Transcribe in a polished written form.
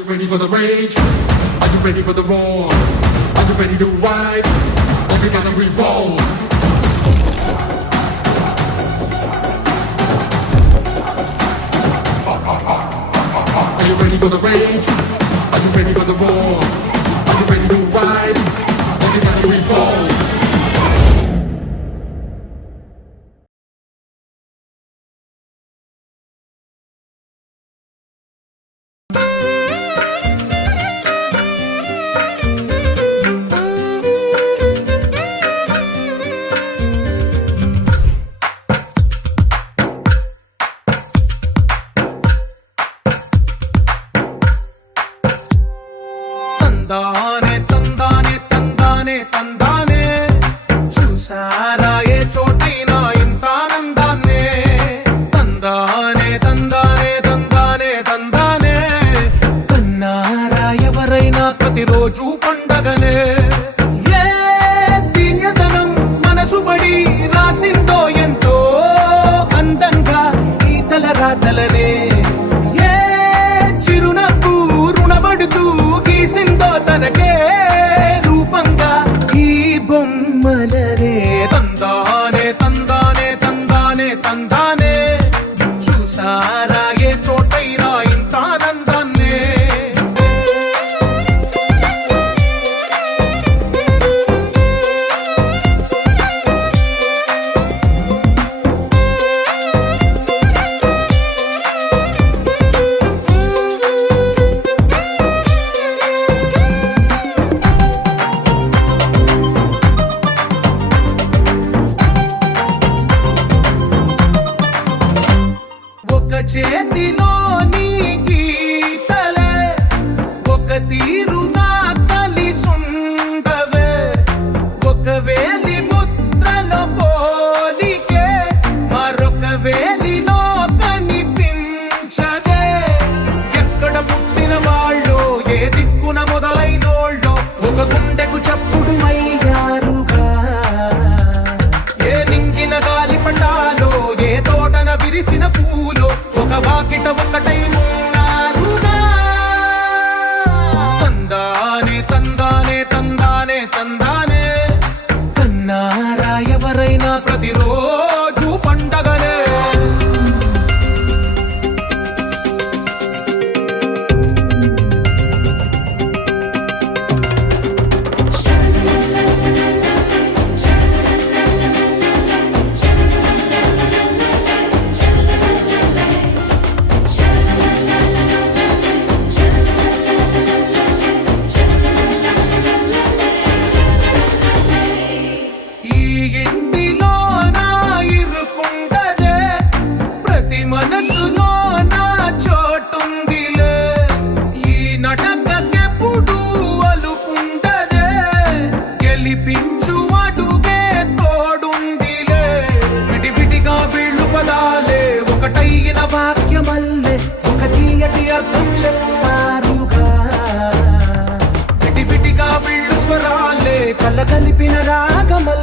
you ready for the rage? Are you ready for the roar? Are you ready to rise? Like you gotta revolve. Are you ready for the rage? Are you ready for the roar? Are you ready to rise? Like you gotta revolve. తందానే తందానే తందానే తందానే చూసారా ఏ చోటైనా ఇంత ఆనందాన్నే తందానే తందానే తందానే తందానే కన్నారా ఎవరైనా ప్రతిరోజు పండగనే ఏ తీయదనం మనసు పడి రాసిందో ఎంతో అందంగా ఈ తలరాతలనే ఏ చిరునవ్వు రుణపడుతూ గీసిందో తనకే రూపంగా ఈ బొమ్మలనే తందానే తందానే తందానే తందానే చూసారా ఏ చోటైనా ఇంత ఆనందాన్నే ఒక చేతిలో నీ గీతలే ఒక తీరుగా కలిసుండవే ఒక వేలి ముద్రలో పోలికే మరొక వేలిలో కనిపించదే ఎక్కడ పుట్టిన వాళ్ళు ఏ దిక్కున మొదలైనోళ్ళో ఒక గుండెకు చప్పుడు అయ్యారుగా ఏ నింగిన గాలి పండాలో ఏ తోటన విరిసిన పూలో ఒక వాకిట ఒకటై ఉన్నారుగా తందానే తందానే తందానే తందానే కన్నారా ఎవరైనా ప్రతిరోజు పండగనే ఈ ఇంటిలో నా ఇరుకుండదే ప్రతి మనసులో నా చోటుందిలే ఈ నటకెప్పుడు అలుపుండదే గెలిపించు అడుగే తోడుందిలే విడివిడిగా వీళ్ళు పదాలే ఒకటైన వాక్యమల్లే ఒక తీయటి అర్థం చెప్పారుగా విడివిడిగా వీళ్ళు స్వరాలే కలగలిపిన రాగమల్లే